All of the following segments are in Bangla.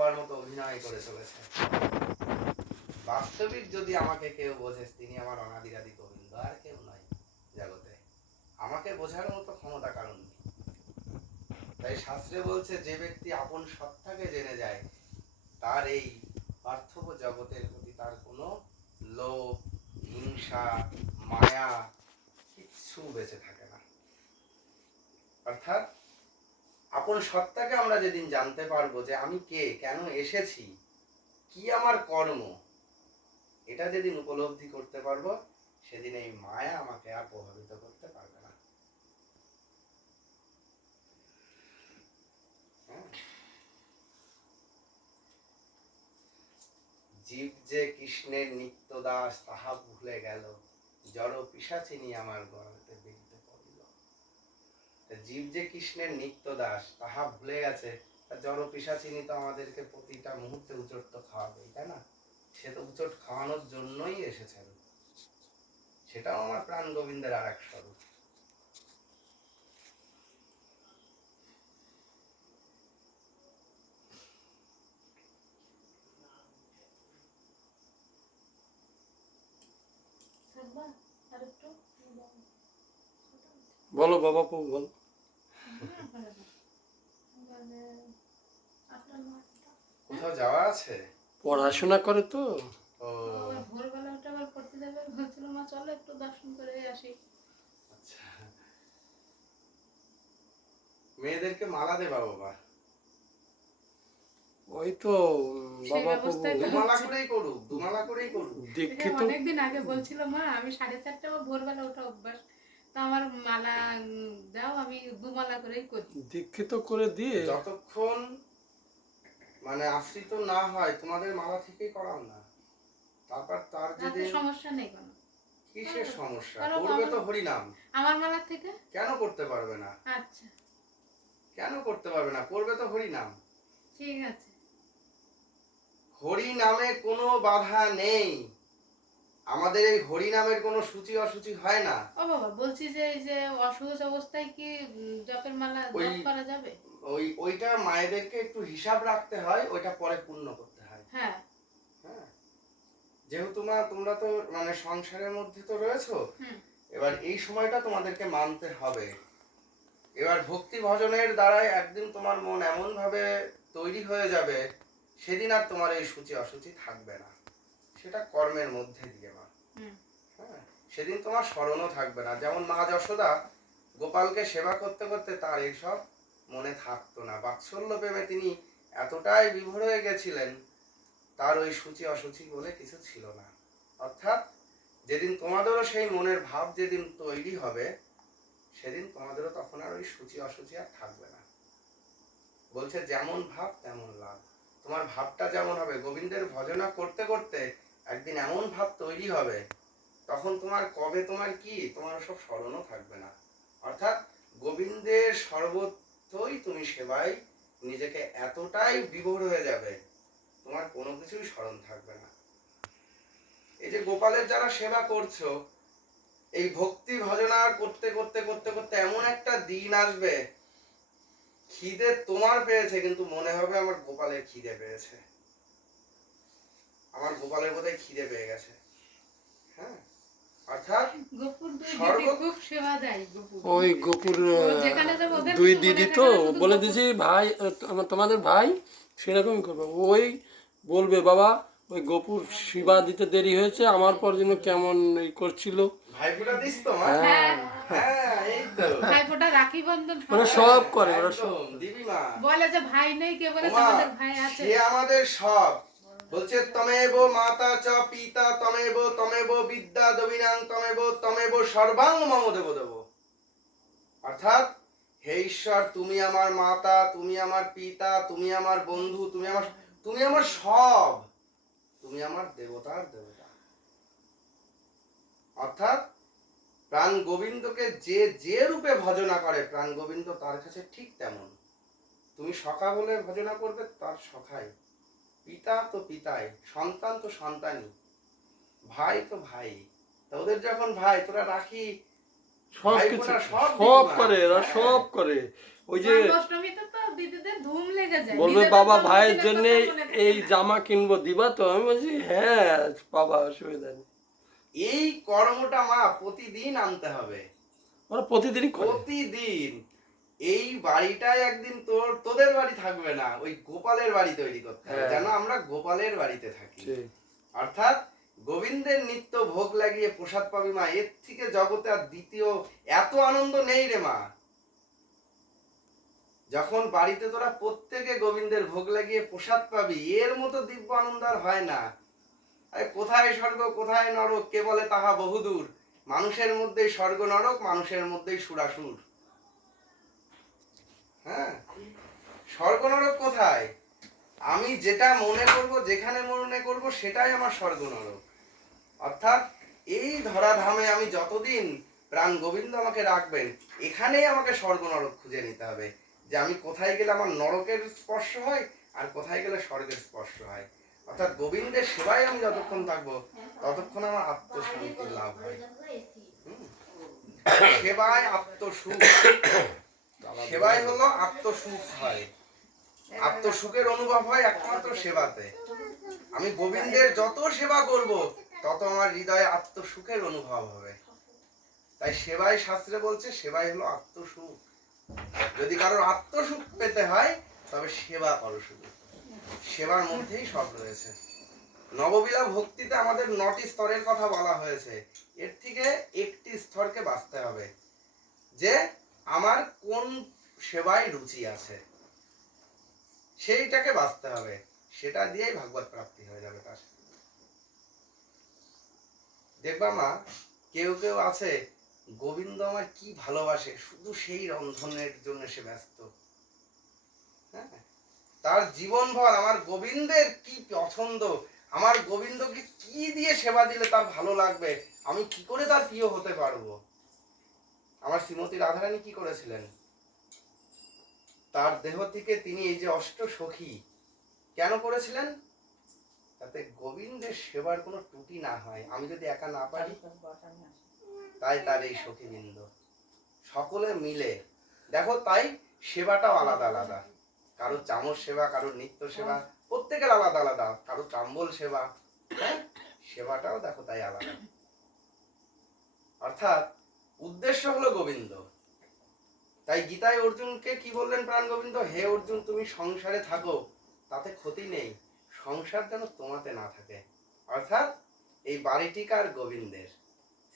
হওয়ার মতো অভিনয় করে চলেছে। বাস্তবিক যদি আমাকে কেউ বোঝে, তিনি আমার অনাদিরাদি গোবিন্দ, আর কেউ নয় জগতে। আমাকে বোঝার মতো ক্ষমতা কারণ নেই। তাই শাস্ত্রে বলছে, যে ব্যক্তি আপন সত্তাকে জেনে যায়, তার এই পার্থিব জগতের প্রতি তার কোনো লোভ, হিংসা, মায়া কিচ্ছু বেঁচে থাকে না। অর্থাৎ আপন সত্তাকে আমরা যেদিন জানতে পারবো যে আমি কে, কেন এসেছি, কি আমার কর্ম, এটা যেদিন উপলব্ধি করতে পারবো, সেদিন এই মায়া আমাকে আর প্রভাবিত করতে পারবে না। জীব যে কৃষ্ণের নিত্য দাস, তাহা ভুলে গেল, জড় পিশাচিনী আমার গলাতে বিদ্ধ পড়ল। জীব যে কৃষ্ণের নিত্য দাস, তাহা ভুলে গেছে। জড় পিশাচিনী তো আমাদেরকে প্রতিটা মুহূর্তে উচট তো খাওয়াবে, তাই না? সে তো উচট খাওয়ানোর জন্যই এসেছেন। সেটাও আমার প্রাণ গোবিন্দের আর এক স্বরূপ। বলো বাবা, বল। কোথাও যাওয়া আছে? পড়াশোনা করে তো। ভোরবেলা ওটা আবার পড়তে যাবে, বলছিল মা চলো একটু দর্শন করে আসি। আচ্ছা, মেয়েদেরকে মালা দেবা বাবা? ওই তো বাবা দুমালা করেই করুক, দুমালা করেই করুক। দীক্ষিত অনেকদিন আগে বলছিল মা আমি 4:30 ভোরবেলা ওঠা অভ্যাস, তো আমার মালা দাও, আমি দুমালা করেই করি। দীক্ষিত করে দিয়ে যতক্ষণ মানে আশ্রিত না হয়, তোমাদের মালা থেকেই করাও না। তারপর তার যদি সমস্যা নেই কোনো। কিসের সমস্যা? করবে তো হরিনাম। আমার মালা থেকে কেন করতে পারবে না? আচ্ছা, কেন করতে পারবে না? করবে তো হরিনাম। ঠিক আছে। হরি নামে কোনো বাধা নেই। আমাদের এই হরি নামের কোনো সূচি অসুচি হয় না। ও বাবা, বলছি যে এই যে অসুস্থ অবস্থায় কি জপের মালা জপ করা যাবে? ওইটা মায়েদেরকে একটু হিসাব রাখতে হয়, ওইটা পরে পূর্ণ করতে হয়। হ্যাঁ হ্যাঁ, যেহেতু তোমরা তো মানে সংসারের মধ্যে তো রয়েছো, এবার এই সময়টা তোমাদেরকে মানতে হবে। এবার ভক্তি ভজনের দ্বারাই একদিন তোমার মন এমন ভাবে তৈরি হয়ে যাবে, সেদিন আর তোমার এই সূচি অসুচি থাকবে না। সেটা কর্মের মধ্যে দিয়ে মা। হ্যাঁ, সেদিন তোমার স্মরণও থাকবে না। যেমন মা যশোদা গোপালকে সেবা করতে করতে তার এইসব মনে থাকতো না। বাৎসল্য প্রেমে তিনি এতটাই বিভোর হয়ে গেছিলেন, তার ওই সূচি অসুচি বলে কিছু ছিল না। অর্থাৎ যেদিন তোমাদেরও সেই মনের ভাব যেদিন তৈরি হবে, সেদিন তোমাদেরও তখন আর ওই সূচি অসুচি আর থাকবে না। বলছে যেমন ভাব তেমন লাভ। তোমার ভাবটা যেমন হবে, গোবিন্দের ভজনা করতে করতে একদিন এমন ভাব তৈরি হবে, তখন তোমার কবে তোমার কি, তোমার সব স্মরণও থাকবে না। অর্থাৎ গোবিন্দের সর্বত্রই তুমি সেবায় নিজেকে এতটাই বিভোর হয়ে যাবে, তোমার কোনো কিছুই স্মরণ থাকবে না। এই যে গোপালের যারা সেবা করছো, এই ভক্তি ভজনা করতে করতে করতে করতে এমন একটা দিন আসবে, খিদে তোমার পেয়েছে, কিন্তু মনে হবে আমার গোপালের খিদে পেয়েছে, আমার গোপালের বোধহয় খিদে পেয়ে গেছে। হ্যাঁ, অর্থাৎ খুব সেবা দেয়। ওই গোপুর দুই দিদি তো বলে দিয়েছি ভাই, তোমাদের ভাই সেরকমই করবে। ওই বলবে বাবা ওই গোপুর সেবা দিতে দেরি হয়েছে, আমার পর যেন কেমন করছিল। ভাইফোঁটা দিস তো মা? হ্যাঁ হ্যাঁ, এই তো ভাইফোঁটা, রাখি বন্ধন ওরা সব করে, ওরা সব দিবি মা। বলে যে ভাই নেই, কে বলে আমাদের ভাই আছে, সে আমাদের সব। বলছে তমেব মাতা চ পিতা তমেব তমেব বিদ্যা দবিনাং তমেব তমেব সর্বাং মম দেব দেব। অর্থাৎ হে ঈশ্বর, তুমি আমার মাতা, তুমি আমার পিতা, তুমি আমার বন্ধু, তুমি আমার সব, তুমি আমার দেবতার দেবতা। অর্থাৎ প্রাণ গোবিন্দকে যে যে রূপে ভজনা করে, প্রাণ গোবিন্দ তার কাছে ঠিক তেমন। তুমি সখা বলে ভজনা করবে, তার সখাই। পিতা তো পিতাই, সন্তান তো সন্তানই, ভাই তো ভাই। ওদের যখন ভাই, তোরা রাখি সব কিছু সব করে, এরা সব করে। ওই যে দিদিদের ধুম লেগে যায়। বলবে নিজেদের বাবা ভাইয়ের জন্মদিনের জন্য কথা মনে থাকে এই না। জামা কিনবো, দিবা তো? আমি বলছি হ্যাঁ বাবা, অসুবিধা নেই। এই কর্মটা মা প্রতিদিন আনতে হবে, ওরা প্রতিদিনই করে। প্রতিদিন। এই বাড়িটাই একদিন তোদের বাড়ি থাকবে না, ওই গোপালের বাড়ি তৈরি করতে হবে, হ্যাঁ। যেন আমরা গোপালের বাড়িতে থাকি। ঠিক। অর্থাৎ গোবিন্দের নিত্য ভোগ লাগিয়ে প্রসাদ পাবি মা, এর থেকে জগতে আর দ্বিতীয় এত আনন্দ নেই রে মা। যখন বাড়িতে তোরা প্রত্যেকে গোবিন্দের ভোগ লাগিয়ে প্রসাদ পাবি, এর মতো দিব্য আনন্দ আর হয় না। আরে কোথায় স্বর্গ কোথায় নরক, কে বলে তাহা বহুদূর। মানুষের মধ্যেই স্বর্গ নরক, মানুষের মধ্যেই সুরাসুর। হ্যাঁ, স্বর্গ নরক কোথায়? আমি যেটা মনে করব, যেখানে মনে করব, সেটাই আমার স্বর্গ নরক। অর্থাৎ এই ধরাধামে আমি যতদিন প্রাণ গোবিন্দ আমাকে রাখবেন, এখানেই আমাকে স্বর্গ নরক খুঁজে নিতে হবে, যে আমি কোথায় গেলে আমার নরকের স্পর্শ হয় আর কোথায় গেলে স্বর্গের স্পর্শ হয়। অর্থাৎ গোবিন্দের সেবায় আমি যতক্ষণ থাকবো ততক্ষণ আমার আত্মশান্তির লাভ হয়। সেবায় আত্মসুখ, সেবাই হলো আত্মসুখ হয়, আত্মসুখের অনুভব হয় একমাত্র সেবাতে। আমি গোবিন্দের যত সেবা করব তত আমার হৃদয়ে আত্মসুখের অনুভব হবে। তাই সেবাই শাস্ত্রে বলছে সেবাই হলো আত্মসুখ। যদি কারোর আত্মসুখ পেতে হয় তবে সেবা করো শুধু, সেবার মধ্যেই সব রয়েছে। নববিলা ভক্তিতে আমাদের 9টি স্তরের কথা বলা হয়েছে, এর থেকে একটি স্তরকে বাঁচতে হবে, যে আমার কোন সেবায় রুচি আছে সেইটাকে বাঁচতে হবে, সেটা দিয়েই ভাগবত প্রাপ্তি হয়ে যাবে তার। দেখবা মা, কেউ কেউ আছে গোবিন্দ আমার কি ভালোবাসে, শুধু সেই রন্ধনের জন্য সে ব্যস্ত। হ্যাঁ, তার জীবনভর আমার গোবিন্দের কি পছন্দ, আমার গোবিন্দকে কি দিয়ে সেবা দিলে তার ভালো লাগবে, আমি কি করে তার প্রিয় হতে পারবো। আমার শ্রীমতী রাধারানী কি করেছিলেন, তার দেহ থেকে তিনি এই যে অষ্ট সখী কেন করেছিলেন, যাতে গোবিন্দের সেবার কোনো ত্রুটি না হয়, আমি যদি একা না পারি। তাই তার এই সখীবৃন্দ সকলে মিলে, দেখো তাই সেবাটাও আলাদা আলাদা, কারো চামচ সেবা, কারো নিত্য সেবা, প্রত্যেকের আলাদা আলাদা, কারো চাম্বল সেবা। হ্যাঁ, সেবাটাও দেখো তাই আলাদা। অর্থাৎ উদ্দেশ্য হলো গোবিন্দ। তাই গীতায় অর্জুনকে কি বললেন প্রাণ গোবিন্দ, হে অর্জুন তুমি সংসারে থাকো, তাতে ক্ষতি নেই, সংসার যেন তোমাতে না থাকে। অর্থাৎ এই বাড়িটিকার গোবিন্দের,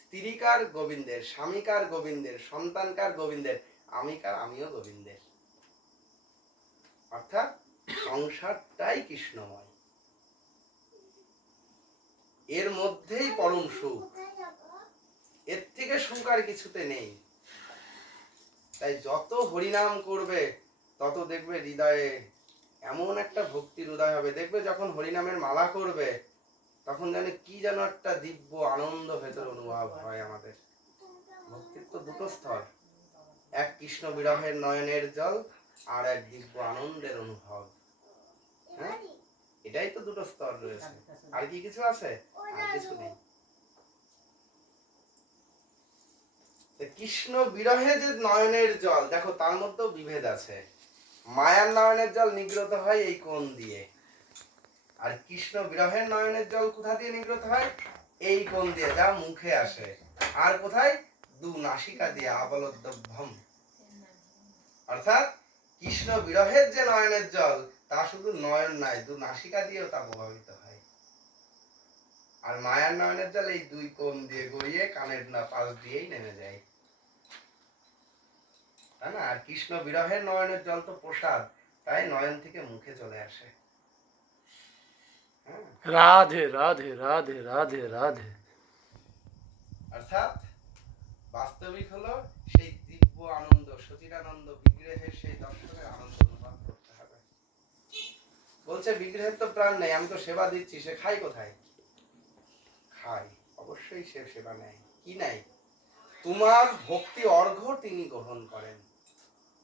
স্ত্রীকার গোবিন্দের, স্বামীকার গোবিন্দের, সন্তানকার গোবিন্দের, আমিও গোবিন্দের। অর্থাৎ সংসারটাই কৃষ্ণময়, এর মধ্যেই পরম সুখ, এর থেকে সুখ আর কিছুতে নেই। তাই যত হরিনাম করবে তত দেখবে হৃদয়ে এমন একটা ভক্তির উদয় হবে। দেখবে যখন হরিনামের মালা করবে তখন কি যেন একটা দিব্য আনন্দ ভেতর অনুভব হয় আমাদের। ভক্তির তো দুটো স্তর, এক কৃষ্ণ বিরহের নয়নের জল, আর এক দিব্য আনন্দের অনুভব। হ্যাঁ, এটাই তো দুটো স্তর রয়েছে, আর কি কিছু আছে? আর কিছু নেই। কৃষ্ণ বিরহে যে নয়নের জল, দেখো তার মধ্যেও বিভেদ আছে। মায়ার নয়নের জল নিগ্রত হয় এই কোণ দিয়ে, আর কৃষ্ণ বিরহের নয়নের জল কোথা দিয়ে নিগ্রত হয়? এই কোণ দিয়ে, যা মুখে আসে। আর কোথায়? দু নাসিকা দিয়ে, আবলদ্ভম। অর্থাৎ কৃষ্ণ বিরহের যে নয়নের জল, তা শুধু নয়ন নয়, দু নাসিকা দিয়েও তা প্রভাবিত হয়। আর মায়ার নয়নের জল এই দুই কোণ দিয়ে গড়িয়ে কানের পাশ দিয়েই নেমে যায়, তাই না? আর কৃষ্ণ বিরহের নয়নের জল তো প্রসাদ, তাই নয়ন থেকে মুখে চলে আসে। রাধে রাধে রাধে রাধে রাধে। অর্থাৎ বাস্তবিক হলো সেই দিব্য আনন্দ, সচিদানন্দ বিগ্রহের সেই দর্শনের আনন্দ অনুভব করতে হবে। বলছে বিগ্রহের তো প্রাণ নেই, আমি তো সেবা দিচ্ছি, সে খাই কোথায়? খাই, অবশ্যই সে সেবা নেয়। কি নাই? তোমার ভক্তি অর্ঘ্য তিনি গ্রহণ করেন।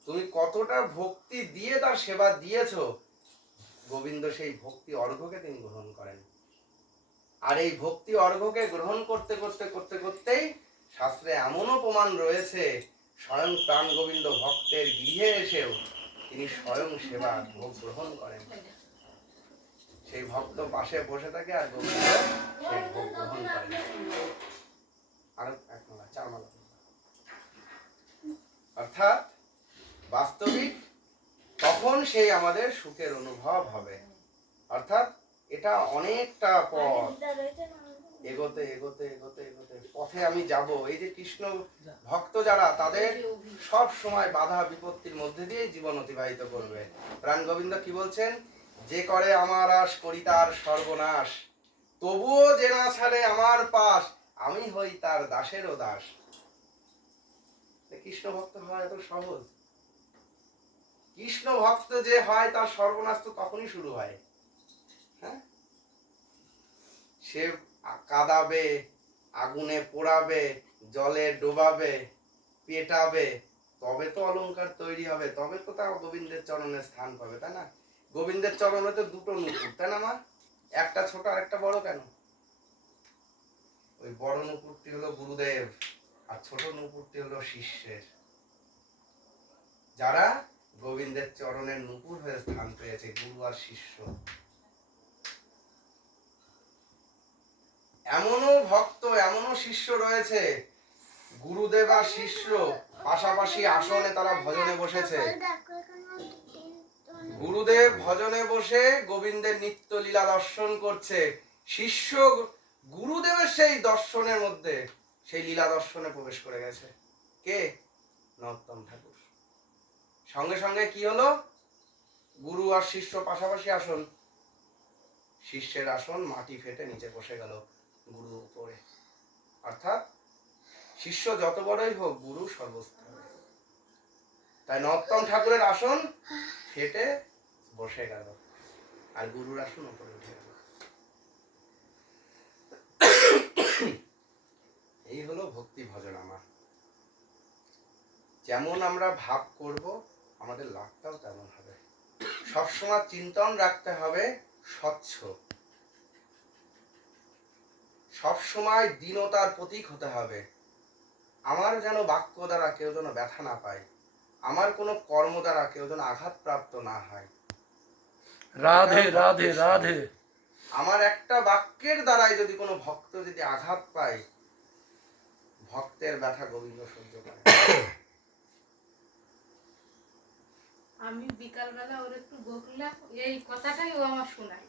তুমি কতটা ভক্তি দিয়ে তার সেবা দিয়েছো, গোবিন্দ সেই ভক্তি অর্ঘ্যকে তিনি গ্রহণ করেন। আর এই ভক্তি অর্ঘ্যকে গ্রহণ করতে করতে করতে করতেই শাস্ত্রে এমনও প্রমাণ রয়েছে, স্বয়ং প্রাণ গোবিন্দ ভক্তের গৃহে এসেও তিনি স্বয়ং সেবা ভোগ গ্রহণ করেন। সেই ভক্ত পাশে বসে থাকে আর গোবিন্দ সেই ভোগ গ্রহণ করেন। আরো এক মালা, 4 মালা। অর্থাৎ বাস্তবিক তখন সেই আমাদের সুখের অনুভব হবে। অর্থাৎ এটা অনেকটা পথ, এগোতে এগোতে এগোতে এগোতে পথে আমি যাব। এই যে কৃষ্ণ ভক্ত যারা, তাদের সব সময় বাধা বিপত্তির মধ্যে দিয়ে জীবন অতিবাহিত করবে। প্রাণ গোবিন্দ কি বলছেন? যে করে আমার আশ করি তার সর্বনাশ, তবুও যে না ছাড়ে আমার পাশ, আমি হই তার দাসেরও দাস। কৃষ্ণ ভক্ত হওয়া এত সহজ? কৃষ্ণ ভক্ত যে হয় তার সর্বনাশ তো তখনই শুরু হয়। হ্যাঁ, সে কাঁদাবে, আগুনে পোড়াবে, জলে ডোবাবে, পেটাবে, তবে তো অলংকার তৈরি হবে, তবে তো তার গোবিন্দের চরণে স্থান পাবে, তাই না? গোবিন্দের চরণে তো দুটো নুপুর, তাই না মা? একটা ছোট আর একটা বড়। কেন? ওই বড় নুপুরটি হলো গুরুদেব আর ছোট নুপুরটি হলো শিষ্যের, যারা গোবিন্দের চরণের নুপুর হয়ে স্থান পেয়েছে, গুরু আর শিষ্য। এমনও ভক্ত, এমনও শিষ্য রয়েছে, গুরুদেব আর শিষ্য পাশাপাশি আসনে তারা ভজনে বসেছে। গুরুদেব ভজনে বসে গোবিন্দের নিত্য লীলা দর্শন করছে, শিষ্য গুরুদেবের সেই দর্শনের মধ্যে, সেই লীলা দর্শনে প্রবেশ করে গেছে। কে? নরোত্তম ঠাকুর। সঙ্গে সঙ্গে কি হলো? গুরু আর শিষ্য পাশাপাশি আসন, শিষ্যের আসন মাটি ফেটে নিচে বসে গেল গুরু উপরে। অর্থাৎ শিষ্য যত বড়ই হোক, গুরু সর্বস্তরে। তাই নরোত্তম ঠাকুরের আসন ফেটে বসে গেল আর গুরুর আসন উপরে উঠে গেল। এই হলো ভক্তি ভজন। আমার যেমন আমরা ভাব করব, আমাদের লাভটাও তেমন হবে। সবসময় চিন্তন রাখতে হবে স্বচ্ছ, সবসময় দীনতার প্রতীক হতে হবে। আমার যেন বাক্য দ্বারা কেউ যেন ব্যথা না পায়, আমার কোনো কর্ম দ্বারা কেউ যেন আঘাতপ্রাপ্ত না হয়। রাধে রাধে রাধে। আমার একটা বাক্যের দ্বারাই যদি কোনো ভক্ত যদি আঘাত পায়, ভক্তের ব্যথা গোবিন্দ সহ্য করে। আমি বিকালবেলা ওর একটু বকলাম, এই কথাটাই ও আমার শোনায়।